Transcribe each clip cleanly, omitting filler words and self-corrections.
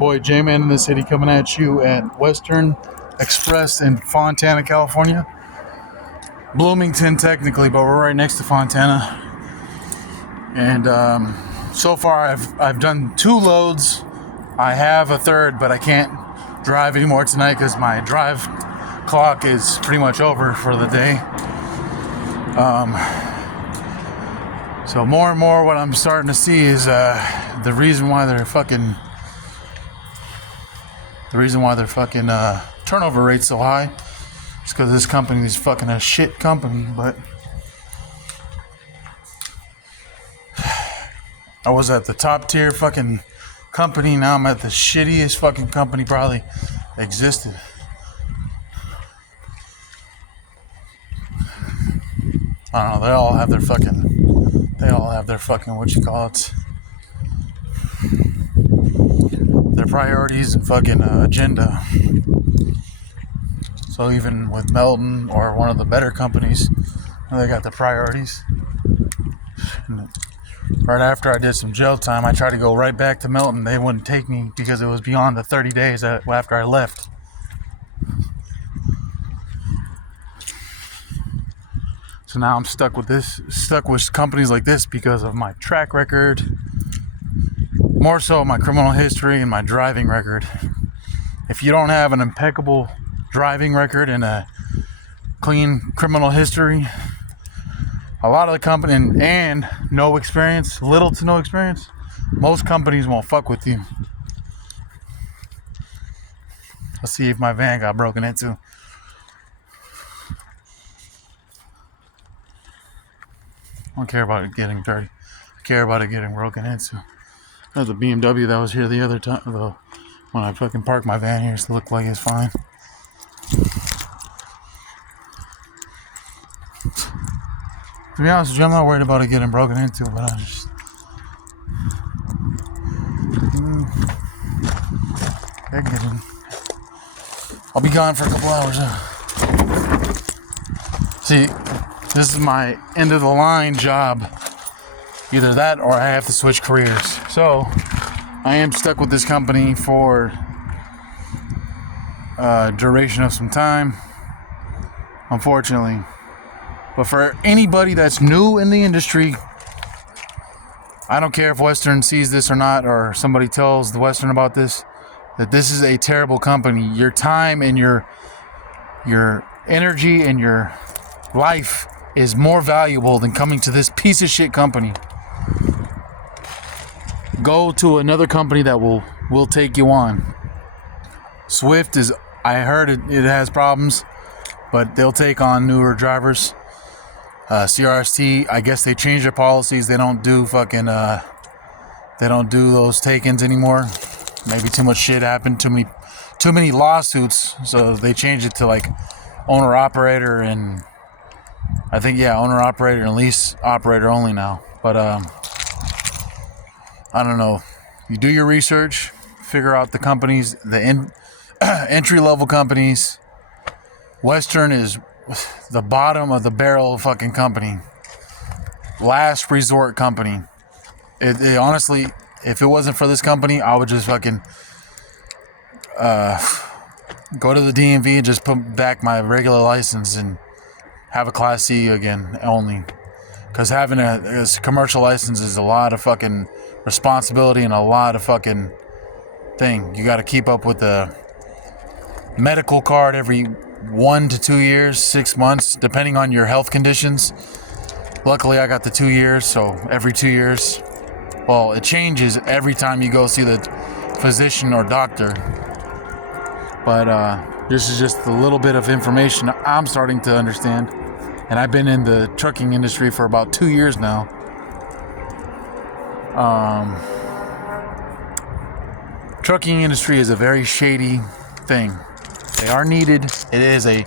boy J-Man in the City coming at you at Western Express in Fontana, California. Bloomington technically, but we're right next to Fontana. And so far I've done 2 loads. I have a third, but I can't drive anymore tonight because my drive clock is pretty much over for the day. So more and more what I'm starting to see is the reason why their fucking turnover rate's so high. It's because this company is fucking a shit company. But I was at the top tier fucking company, now I'm at the shittiest fucking company probably existed. I don't know, they all have their fucking what you call it, their priorities and fucking agenda. So even with Melton or one of the better companies, they got the priorities. And right after I did some jail time, I tried to go right back to Melton. They wouldn't take me because it was beyond the 30 days after I left. So now I'm stuck with companies like this because of my track record, more so my criminal history and my driving record. If you don't have an impeccable driving record and a clean criminal history, a lot of the company and no experience, little to no experience, most companies won't fuck with you. Let's see if my van got broken into. I don't care about it getting dirty. I care about it getting broken into. There's a BMW that was here the other time, though, when I fucking parked my van here, so it looked like it's fine. To be honest with you, I'm not worried about it getting broken into, but I just... I'll be gone for a couple hours now. See, this is my end of the line job. Either that or I have to switch careers. So, I am stuck with this company for a duration of some time, unfortunately. But for anybody that's new in the industry, I don't care if Western sees this or not, or somebody tells the Western about this, that this is a terrible company. Your time and your energy and your life is more valuable than coming to this piece of shit company. Go to another company that will take you on. Swift is, I heard it has problems, but they'll take on newer drivers. CRST, I guess they changed their policies. They don't do those take-ins anymore. Maybe too much shit happened, too many lawsuits, so they changed it to like owner operator and I think owner operator and lease operator only now. But I don't know. You do your research, figure out the companies, the entry level companies. Western is the bottom of the barrel fucking company, last resort company. It honestly, if it wasn't for this company, I would just fucking go to the DMV and just put back my regular license and have a Class C again only. Because having a commercial license is a lot of fucking responsibility and a lot of fucking thing. You got to keep up with the medical card every 1 to 2 years, 6 months, depending on your health conditions. Luckily, I got the 2 years, so every 2 years. Well, it changes every time you go see the physician or doctor. But this is just a little bit of information I'm starting to understand. And I've been in the trucking industry for about 2 years now. Trucking industry is a very shady thing. They are needed. It is a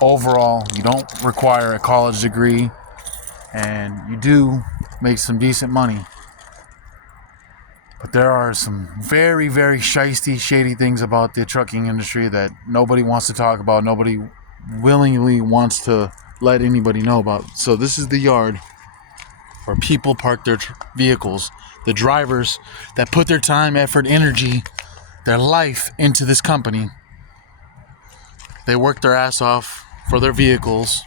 overall, you don't require a college degree, and you do make some decent money. But there are some very, very shady things about the trucking industry that nobody wants to talk about. Nobody willingly wants to let anybody know about. So this is the yard. where people park their vehicles. The drivers that put their time, effort, energy, their life into this company, they work their ass off for their vehicles.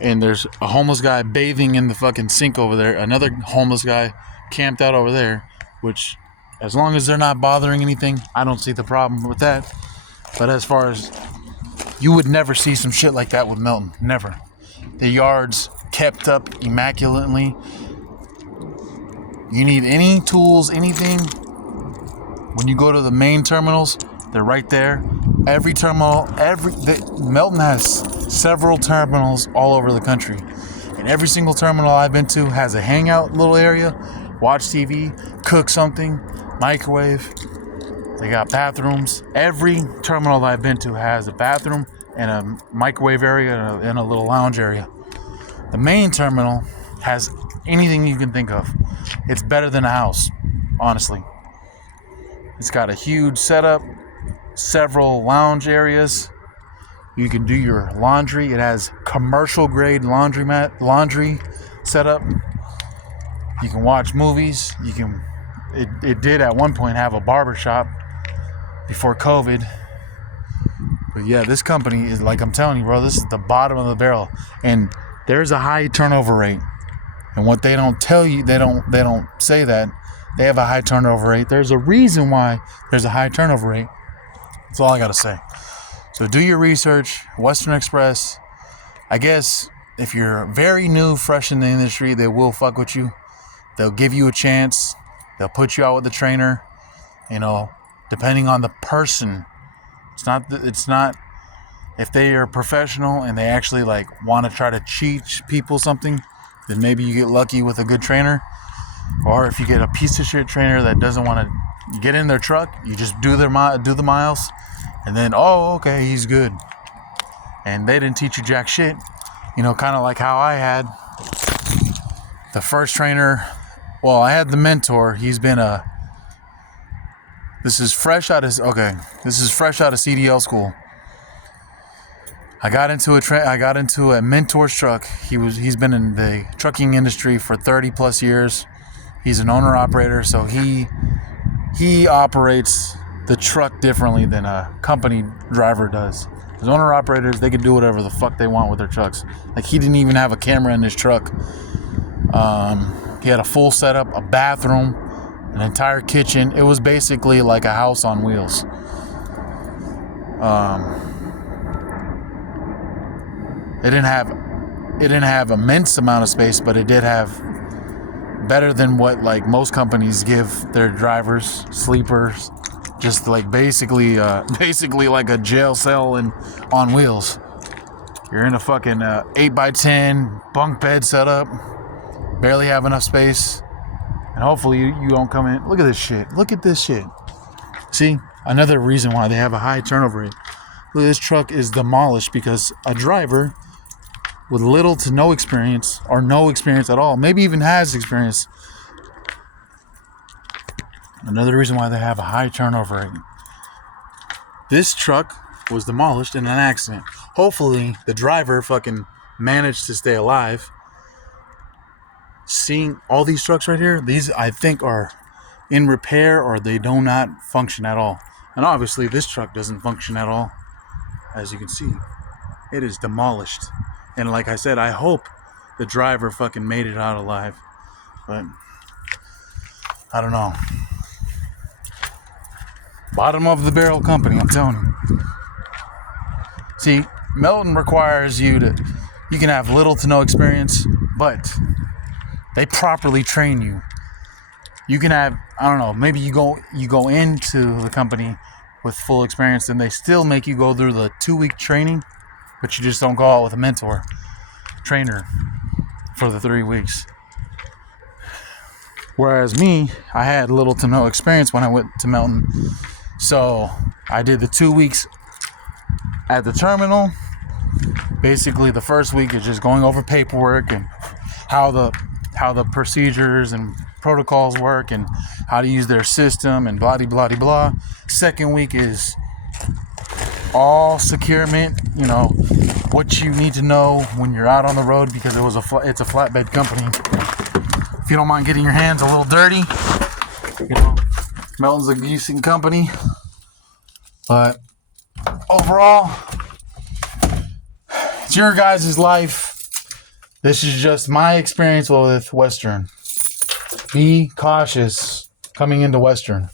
And there's a homeless guy bathing in the fucking sink over there. Another homeless guy camped out over there, which, as long as they're not bothering anything, I don't see the problem with that. But as far as, you would never see some shit like that with Milton. Never. The yards kept up immaculately. You need any tools, anything, when you go to the main terminals, they're right there. Every terminal, Melton has several terminals all over the country. And every single terminal I've been to has a hangout little area, watch TV, cook something, microwave. They got bathrooms. Every terminal that I've been to has a bathroom and a microwave area and a little lounge area. The main terminal has anything you can think of. It's better than a house, honestly. It's got a huge setup, several lounge areas. You can do your laundry. It has commercial grade laundry setup. You can watch movies. It did at one point have a barber shop before COVID. But yeah, this company is, like I'm telling you, bro, this is the bottom of the barrel. And there's a high turnover rate. And what they don't tell you, they don't say that they have a high turnover rate. There's a reason why there's a high turnover rate. That's all I gotta say. So do your research. Western Express, I guess if you're very new, fresh in the industry, they will fuck with you. They'll give you a chance. They'll put you out with a trainer, depending on the person. It's not if they are professional and they actually want to try to teach people something, then maybe you get lucky with a good trainer. Or if you get a piece of shit trainer that doesn't want to get in their truck, you just do the miles, and then, oh, okay, he's good. And they didn't teach you jack shit. Kind of like how I had the first trainer. Well, I had the mentor. He's been this is fresh out of CDL school. I got into a mentor's truck. He's been in the trucking industry for 30 plus years. He's an owner operator, so he operates the truck differently than a company driver does. As owner operators, they can do whatever the fuck they want with their trucks. He didn't even have a camera in his truck. He had a full setup, a bathroom, an entire kitchen. It was basically like a house on wheels. It didn't have immense amount of space, but it did have better than what most companies give their drivers, sleepers, just basically like a jail cell on wheels. You're in a fucking 8x10 bunk bed setup, barely have enough space, and hopefully you don't come in. Look at this shit. See, another reason why they have a high turnover rate. Look, this truck is demolished because a driver with little to no experience, or no experience at all, maybe even has experience. Another reason why they have a high turnover rate. This truck was demolished in an accident. Hopefully, the driver fucking managed to stay alive. Seeing all these trucks right here, these I think are in repair or they do not function at all. And obviously, this truck doesn't function at all. As you can see, it is demolished. And like I said, I hope the driver fucking made it out alive. But I don't know. Bottom of the barrel company, I'm telling you. See, Melton requires you can have little to no experience, but they properly train you. You can have, I don't know, maybe you go into the company with full experience and they still make you go through the 2-week training, but you just don't go out with a mentor trainer for the 3 weeks. Whereas me, I had little to no experience when I went to Melton. So I did the 2 weeks at the terminal. Basically, the first week is just going over paperwork and how the procedures and protocols work and how to use their system and blah blah blah. Second week is all securement, what you need to know when you're out on the road, because it's a flatbed company. if you don't mind getting your hands a little dirty. You know, Melton's a greasing company. But overall, it's your guys' life. This is just my experience with Western. Be cautious coming into Western.